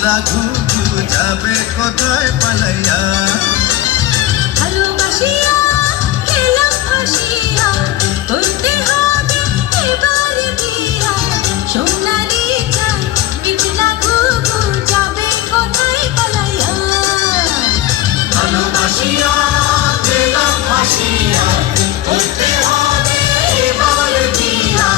ইতলা ঘুঘু যাবে কোথায় পালাইয়া। ভালোবাসিয়া গেলাম ফাঁসিয়া, করতে হবে এবার বিয়া। সোনালি চাঁদ ইতলা ঘুঘু যাবে কোথায় পালাইয়া। ভালোবাসিয়া গেলাম ফাঁসিয়া, করতে হবে এবার বিয়া।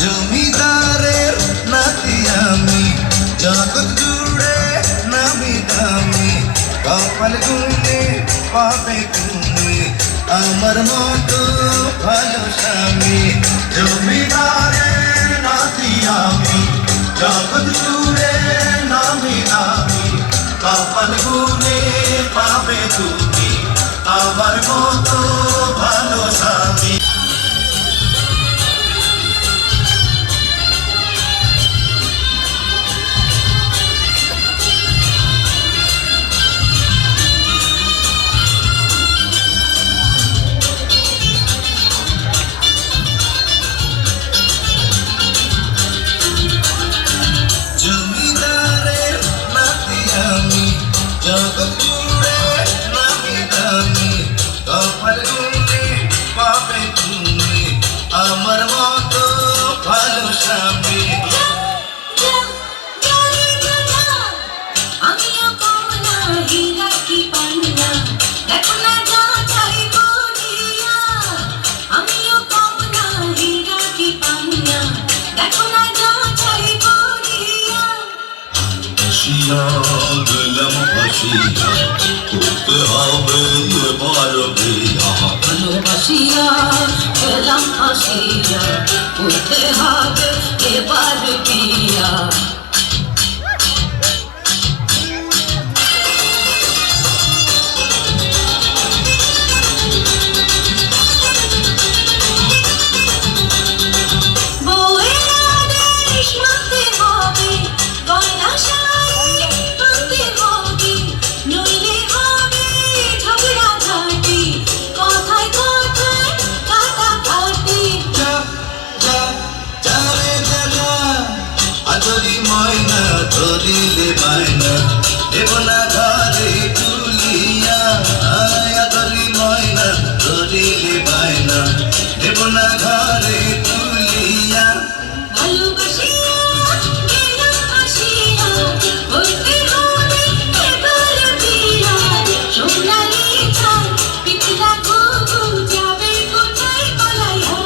জমিদারের নাতি আমি, জগৎ জুড়ে নামি দামি। কপাল গুনে পাবে তুমি আমার মতো ভালো স্বামী। জমিদারের নাতি আমি, জগৎ জুড়ে নামি দামি। কপাল গুনে পাবে তুমি আমার মতো ভালো স্বামী। জমিদারের নাতি আমি, জগৎ জুড়ে নামি দামি। কপাল গুনে পাবে তুমি আমার মতো ভালো স্বামী। আমিও পাওনা হীরা কি পান্না, দেখো না যাচাই করিয়া। আমিও পাওনা হীরা কি পান্না, দেখো না যাচাই করিয়া। ফাঁসিয়া গেলাম ফাঁসিয়া, করতে হবে এবার বিয়া। ভালোবাসিয়া গেলাম ফাঁসিয়া, করতে হবে এবার বিয়া। বউয়ের আদেশ মানতে হবে, গয়না শাড়ি আনতে হবে, নইলে হবে ঝগড়াঝাটি, কথায় কথায় কাটাকাটি। যা যা যারে যা, আদরি ময়না ধরিলে বায়না, দেব না ঘরে তুলিয়া। আদরি ময়না ধরিলে বায়না, দেব না ঘরে তুলিয়া। ভালোবাসিয়া গেলাম ফাঁসিয়া, করতে হবে এবার বিয়া। সোনালি চাঁদ ইতলা ঘুঘু যাবে কোথায় পালাইয়া।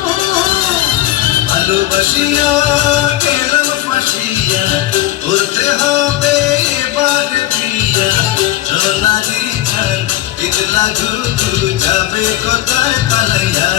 ভালোবাসিয়া গেলাম ফাঁসিয়া, করতে হবে এবার বিয়া। সোনালি চাঁদ ইতলা ঘুঘু যাবে কোথায় পালাইয়া।